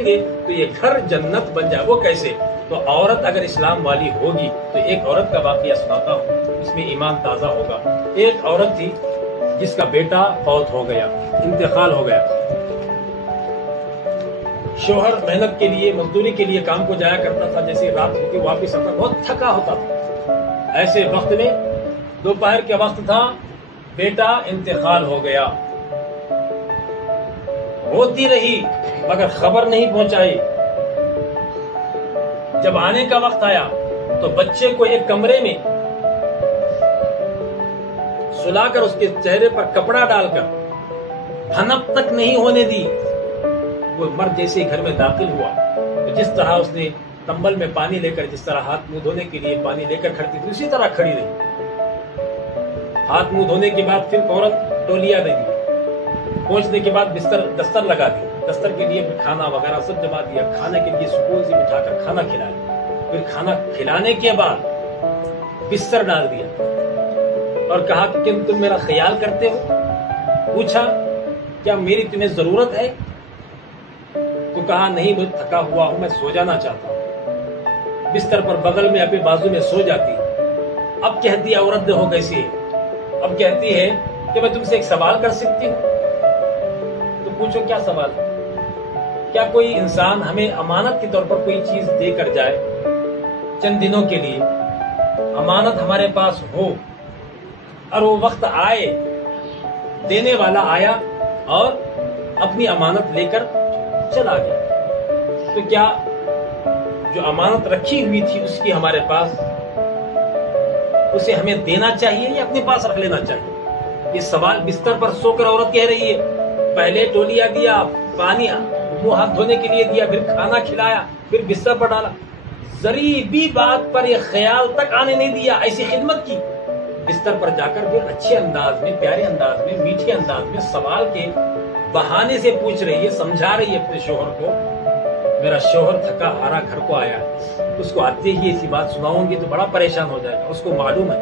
کریں گے تو یہ گھر جنت بن جائے. وہ کیسے؟ تو عورت اگر اسلام والی ہوگی تو ایک عورت کا واقعہ سناتا ہوں، اس میں ایمان تازہ ہوگا. ایک عورت تھی جس کا بیٹا فوت ہو گیا، انتقال ہو گیا. شوہر محنت کے لیے، مزدوری کے لیے کام کو جایا کرتا تھا. جیسے رات ہوتی واپس آتا، بہت تھکا ہوتا تھا. ایسے وقت میں دوپہر کے وقت تھا، بیٹا انتقال ہو گیا. روتی رہی مگر خبر نہیں پہنچائی. جب آنے کا وقت آیا تو بچے کو ایک کمرے میں سلا کر اس کے چہرے پر کپڑا ڈال کر ہنپ تک نہیں ہونے دی. وہ مرد جیسے گھر میں داخل ہوا تو جس طرح اس نے کمبل میں پانی لے کر، جس طرح ہاتھ منہ دھونے کے لیے پانی لے کر کھڑتی تھی، اسی طرح کھڑی رہی. ہاتھ منہ دھونے کے بعد پھر فوراً تولیہ دے دی. پہنچنے کے بعد دستر لگا دی. دستر کے لیے کھانا وغیرہ سب جما دیا. کھانے کے لیے سکون سے بٹھا کر کھانا کھلا دیا. پھر کھانا کھلانے کے بعد بستر ڈال دیا اور کہا کہ تم میرا خیال کرتے ہو. پوچھا کیا میری تمہیں ضرورت ہے؟ تو کہا نہیں، میں تھکا ہوا ہوں، میں سو جانا چاہتا ہوں. بستر پر بغل میں اپنے بازو میں سو جاتی. اب کہتی ہے عورت ہو کیسی ہے، اب کہتی ہے کہ میں تم سے ایک سوال کر سکتی ہوں؟ تو پوچھو کیا سوال ہے؟ کیا کوئی انسان ہمیں امانت کے طور پر کوئی چیز دے کر جائے چند دنوں کے لیے، امانت ہمارے پاس ہو اور وہ وقت آئے، دینے والا آیا اور اپنی امانت لے کر چلا گیا، تو کیا جو امانت رکھی ہوئی تھی اس کی ہمارے پاس، اسے ہمیں دینا چاہیے یا اپنے پاس رکھ لینا چاہیے؟ یہ سوال بستر پر سو کر عورت کہہ رہی ہے. پہلے تولیہ دیا، پانی منہ ہاتھ دھونے کے لیے دیا، پھر کھانا کھلایا، پھر بستر پر ڈالا. ذری بھی بات پر یہ خیال تک آنے نہیں دیا. ایسی خدمت کی. بستر پر جا کر پھر اچھے انداز میں، پیارے انداز میں، میٹھے انداز میں سوال کے بہانے سے پوچھ رہی ہے، سمجھا رہی ہے اپنے شوہر کو. میرا شوہر تھکا ہارا گھر کو آیا ہے، اس کو آتے ہی ایسی بات سناؤں گی تو بڑا پریشان ہو جائے گا، اس کو معلوم ہے.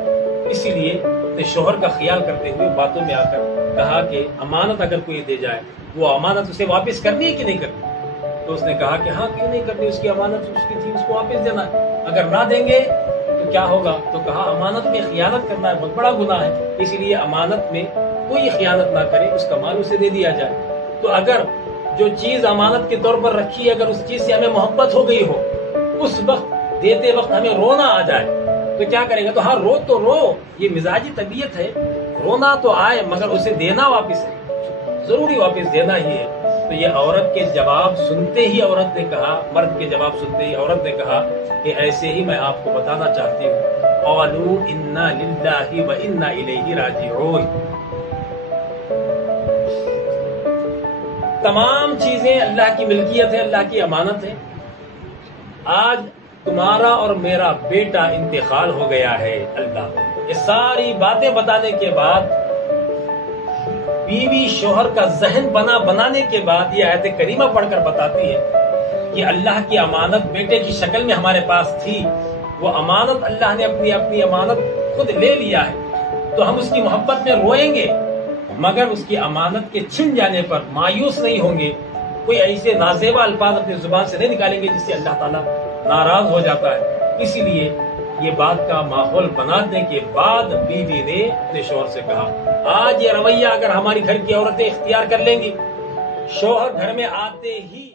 اسی لیے اپنے شوہر کا خیال کرتے ہوئے باتوں میں آ کر کہا کہ امانت اگر کوئی دے جائے، وہ امانت اسے واپس کرنی ہے کہ نہیں کرنی؟ تو اس نے کہا کہ ہاں، کیوں نہیں کرنی، اس کی امانت اس کی تھی، اس کو واپس دینا ہے. اگر نہ دیں گے تو کیا ہوگا؟ تو کہا امانت میں خیانت کرنا ہے بہت بڑا گناہ ہے، اسی لیے امانت میں کوئی خیانت نہ کرے، اس کا مال اسے دے دیا جائے. تو اگر جو چیز امانت کے طور پر رکھی ہے، اگر اس چیز سے ہمیں محبت ہو گئی ہو، اس وقت دیتے وقت ہمیں رونا آ جائے تو کیا کریں گے؟ تو ہاں، رو تو رو، یہ مزاجی طبیعت ہے، رونا تو آئے مگر اسے دینا واپس ہے، ضروری واپس دینا ہی ہے. تو یہ عورت کے جواب سنتے ہی عورت نے کہا، مرد کے جواب سنتے ہی عورت نے کہا کہ ایسے ہی میں آپ کو بتانا چاہتی ہوں، قالوا انا للہ وانا الیہ راجعون. تمام چیزیں اللہ کی ملکیت ہے، اللہ کی امانت ہے. آج تمہارا اور میرا بیٹا انتقال ہو گیا ہے. اللہ یہ ساری باتیں بتانے کے بعد، بیوی شوہر کا ذہن بنانے کے بعد یہ آیت کریمہ پڑھ کر بتاتی ہے کہ اللہ کی امانت بیٹے کی شکل میں ہمارے پاس تھی. وہ امانت اللہ نے اپنی امانت خود لے لیا ہے، تو ہم اس کی محبت میں روئیں گے مگر اس کی امانت کے چھن جانے پر مایوس نہیں ہوں گے. کوئی ایسے نازیبا الفاظ اپنی زبان سے نہیں نکالیں گے جس سے اللہ تعالیٰ ناراض ہو جاتا ہے. اسی لیے یہ بات کا ماحول بنانے کے بعد بیوی نے اپنے شوہر سے کہا. آج یہ رویہ اگر ہماری گھر کی عورتیں اختیار کر لیں گی، شوہر گھر میں آتے ہی